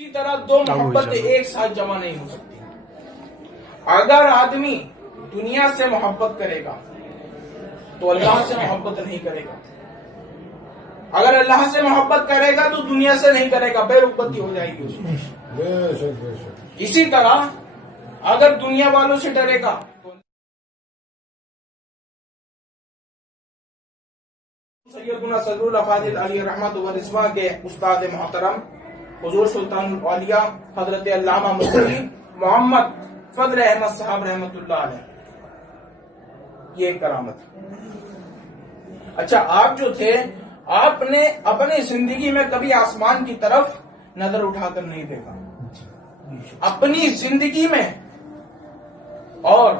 इसी तरह दो मोहब्बतें एक साथ जमा नहीं हो सकती। अगर आदमी दुनिया से मोहब्बत करेगा तो अल्लाह से मोहब्बत नहीं करेगा, अगर अल्लाह से मोहब्बत करेगा तो दुनिया से नहीं करेगा, बेरुखबती हो जाएगी उसमें। इसी तरह अगर दुनिया वालों से डरेगा तो सैयदुना सदरुल अफादिल अली रहमत व रिज़वा के उस्ताद मोहतरम हुजूर सुल्तानुल औलिया हजरत अल्लामा मुफ्ती मोहम्मद फजल अहमद साहब रहमतुल्लाह अलैह, ये एक करामत है। अच्छा, आप जो थे, आपने अपनी जिंदगी में कभी आसमान की तरफ नजर उठाकर नहीं देखा, अपनी जिंदगी में, और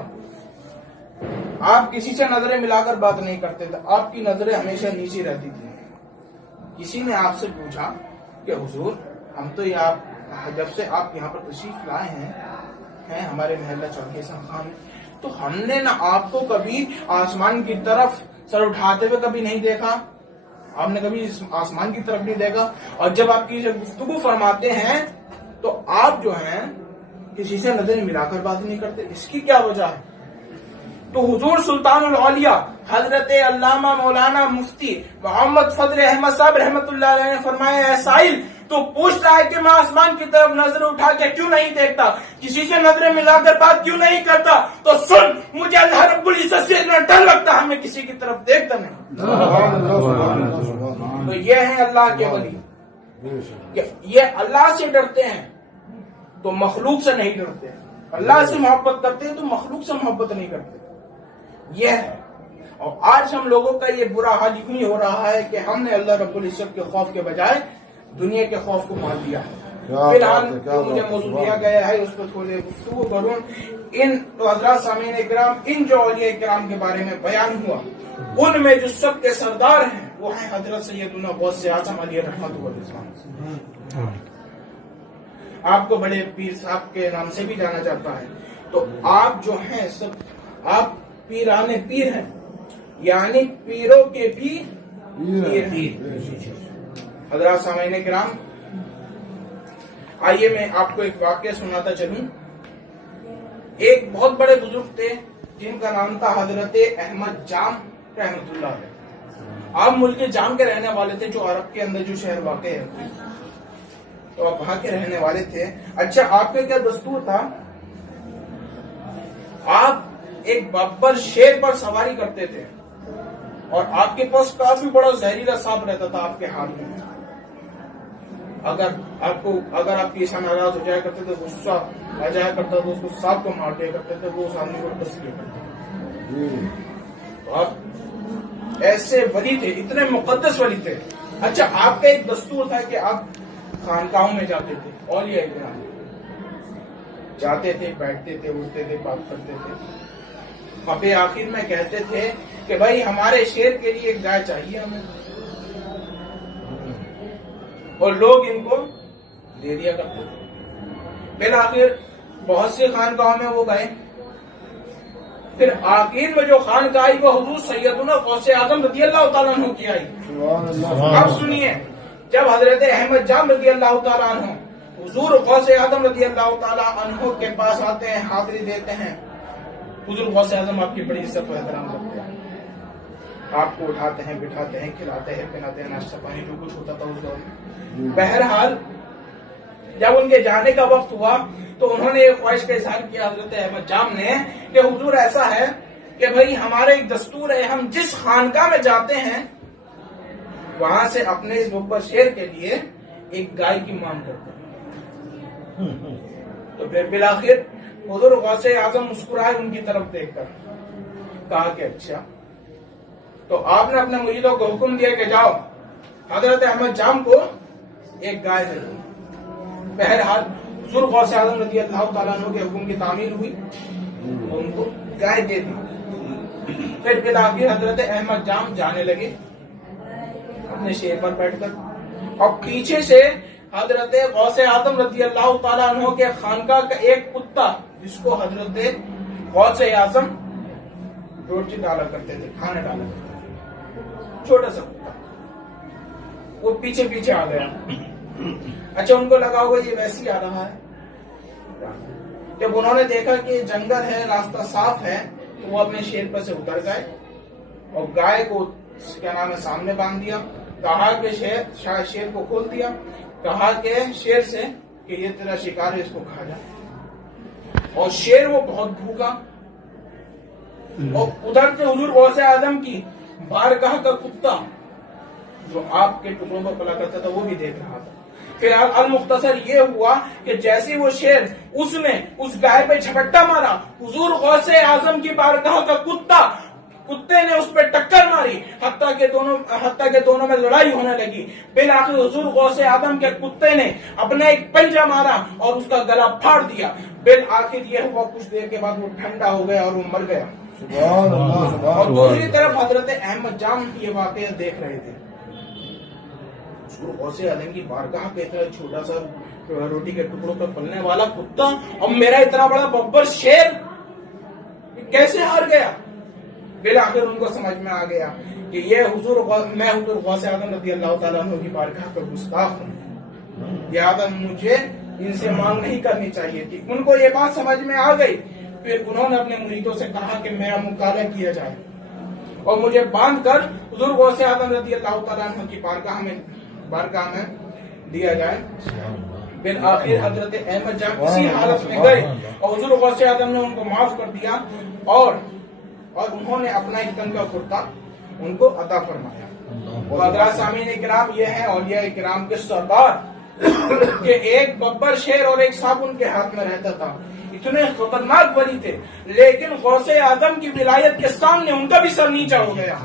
आप किसी से नजरें मिलाकर बात नहीं करते थे, आपकी नजरें हमेशा नीचे रहती थी। किसी ने आपसे पूछा कि हुजूर, हम तो ये आप जब से आप यहाँ पर तशरीफ लाए हैं हमारे महल्ला चौकी खान, तो हमने ना आपको कभी आसमान की तरफ सर उठाते हुए कभी नहीं देखा, आपने कभी आसमान की तरफ नहीं देखा, और जब आपकी गुफ्तगू फरमाते हैं तो आप जो हैं किसी से नजर मिलाकर बात नहीं करते, इसकी क्या वजह है? तो हुजूर सुल्तानुल औलिया हजरत अल्लामा मौलाना मुफ्ती मोहम्मद फजल अहमद साहब रहमतुल्लाह अलैह ने फरमाया, है साहिल तो पूछ रहा है कि मैं आसमान की तरफ नजर उठा के क्यों नहीं देखता, किसी से नजरें मिलाकर बात क्यों नहीं करता? तो सुन, मुझे अल्लाह रब्बुल इज्जत से इतना डर लगता है, मैं किसी की तरफ देखता नहीं। तो ये है अल्लाह के वली, ये अल्लाह से डरते हैं तो मखलूक से नहीं डरते, अल्लाह से मोहब्बत करते हैं तो मखलूक से मोहब्बत नहीं करते, ये है। और आज हम लोगों का ये बुरा हाल यूं ही हो रहा है कि हमने अल्लाह रब्बुल इज्जत के खौफ के बजाय दुनिया के खौफ को मान लिया है। फिलहाल जो मुझे मौजूद दिया गया है उस पर थोड़े गुफ्तगू करूं। इन तो हज़रात सामीन इकराम, इन जो औलिया इकराम के बारे में बयान हुआ, उनमें जो सबके सरदार हैं वो हैं हजरत सैयदुना गौसे आज़म अली रहमत व रिज़वान। आपको बड़े पीर साहब के नाम से भी जाना जाता है। तो आप जो हैं सब आप पीराने पीर हैं, यानी पीरों के भी पीर हैं। हज़रात सामीन किराम, आइए मैं आपको एक वाक्य सुनाता चलूं। एक बहुत बड़े बुजुर्ग थे जिनका नाम था हजरत अहमद जाम रहमतुल्लाह अलैह। आप मुल्क जाम के रहने वाले थे, जो अरब के अंदर जो शहर वाक़ है, तो आप वहां के रहने वाले थे। अच्छा, आपका क्या दस्तूर था? आप एक बब्बर शेर पर सवारी करते थे और आपके पास काफी बड़ा जहरीला सांप रहता था आपके हाथ में। अगर आपकी ऐसा नाराज हो जाया करते थे, गुस्सा आ जाया करता तो उसको सांप को मार दिया करते थे, वो उस आदमी को डस लिया करते। तो आप ऐसे वली थे, इतने मुकद्दस वली थे। अच्छा, आपका एक दस्तूर था कि आप खानकाहों में जाते थे, औलिया इकराम जाते थे, बैठते थे, उठते थे, बात करते थे। अबे आखिर में कहते थे कि भाई हमारे शेर के लिए एक गाय चाहिए हमें, और लोग इनको दे दिया करते थे। फिर आखिर बहुत से खानकाहों में वो गए, फिर आखिर में जो खानकाह आई वो हुजूर सैयदुना गौसे आज़म रज़ियल्लाहु ताला अन्हु की आई। अब सुनिए, जब हजरत अहमद जाम रज़ियल्लाहु ताला अन्हु हुजूर गौसे आज़म रज़ियल्लाहु ताला अन्हु के पास आते हैं, हाजिरी देते हैं, हुजूर गौसे आज़म आपकी बड़ी इज्जत व एहतराम करते हैं, आपको उठाते हैं, बिठाते हैं, खिलाते हैं, पिलाते हैं, नाश्ता पानी जो कुछ होता था उस दौर में। बहरहाल जब उनके जाने का वक्त हुआ तो उन्होंने एक ख्वाहिश का इजहार किया हजरत अहमद जाम ने कि हुजूर ऐसा है कि भाई हमारे एक दस्तूर है, हम जिस खानकाह में जाते हैं वहां से अपने इस बब्बर शेर के लिए एक गाय की मांग करते हैं। तो फिर बिलाखिर हुजूर गौसे आज़म मुस्कुराए उनकी तरफ देखकर, कहा कि अच्छा। तो आपने अपने मुरीदों को हुक्म दिया कि जाओ हजरत अहमद जाम को एक गाय दे दो। बहरहाल हुजूर गौसे आज़म रज़ियल्लाहु ताला अन्हु के हुक्म की तामील हुई, उनको गाय दे दी। फिर बिलाखिर हजरत अहमद जाम जाने लगे अपने शेर पर बैठकर, और पीछे से हजरत गौसे आज़म रज़ियल्लाहु ताला अन्हु के खानकाह का एक कुत्ता, जिसको हजरत गौसे आज़म रोटी डाला करते थे, खाना डाला करते थे, छोटा सा कुत्ता, वो पीछे पीछे आ गया। اچھا ان کو لگا ہوگا یہ ویسے ہی آ رہا ہے. جب انہوں نے دیکھا کہ جنگل ہے راستہ صاف ہے تو وہ اپنے شیر پر سے اتر گئے اور گائے کو کیا نام ہے سامنے باندھ دیا. کہا کہ شیر کو کھول دیا. کہا کہ شیر سے کہ یہ تیرا شکار ہے اس کو کھا جا. اور شیر وہ بہت بھوکا اور ادھر سے حضور غوث اعظم کی بارگاہ کا کتا جو آپ کے ٹکڑوں پر پلا کرتا تھا وہ بھی دیکھ رہا تھا. پھر المختصر یہ ہوا کہ جیسے وہ شیر اس نے اس گائے پہ جھپٹا مارا حضور غوث اعظم کی بارگاہ کا کتے نے اس پہ ٹکر ماری حتیٰ کہ دونوں میں لڑائی ہونے لگی. بالآخر حضور غوث اعظم کے کتے نے اپنا ایک پنجہ مارا اور اس کا گلا پھاڑ دیا. بالآخر یہ ہوا کچھ دیر کے بعد وہ ٹھنڈا ہو گیا اور وہ مر گیا. اور دوسری طرف حضرت احمد جان یہ واقعہ دیکھ رہے تھے. حضور غوث اعظم کی بارگاہ پہ اتنا چھوٹا سا روٹی کے ٹکڑوں پہ پلنے والا کتا اور میرا اتنا بڑا ببر شیر کیسے ہار گیا. بالآخر ان کو سمجھ میں آ گیا کہ یہ میں حضور غوث اعظم رضی اللہ تعالیٰ عنہ کی بارگاہ کا گستاخ ہوں, لہٰذا مجھے ان سے مانگ نہیں کرنی چاہیے تھی. ان کو یہ بات سمجھ میں آ گئی. پھر انہوں نے اپنے مریدوں سے کہا کہ میرا مطالعہ کیا جائے اور مجھے باندھ کر حضور غوث اعظم رضی اللہ تعالیٰ عنہ کی بارگاہ میں دیا جائے. بالآخر حضرت احمد جان اسی حالت میں گئے اور حضور غوث اعظم نے ان کو معاف کر دیا اور انہوں نے اپنا ایک تن کا کرتا ان کو عطا فرمایا. اور حضرات سامعین کرام یہ ہے اولیاء کرام کے سردار کہ ایک ببر شیر اور ایک سانپ ان کے ہاتھ میں رہتا تھا. اتنے خطرناک ولی تھے لیکن غوث اعظم کی ولایت کے سامنے ان کا بھی سر نیچا ہو گیا.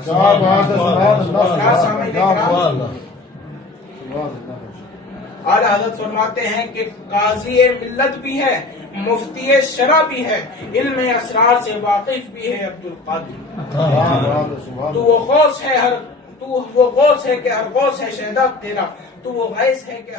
اعلیٰ حضرت فرماتے ہیں کہ قاضی ملت بھی ہے, مفتی شرع بھی ہے, علم اسرار سے واقف بھی ہے عبد القادر. تو وہ غوث ہے کہ ہر غوث ہے شہدا تیرا, تو وہ غیث ہے کہ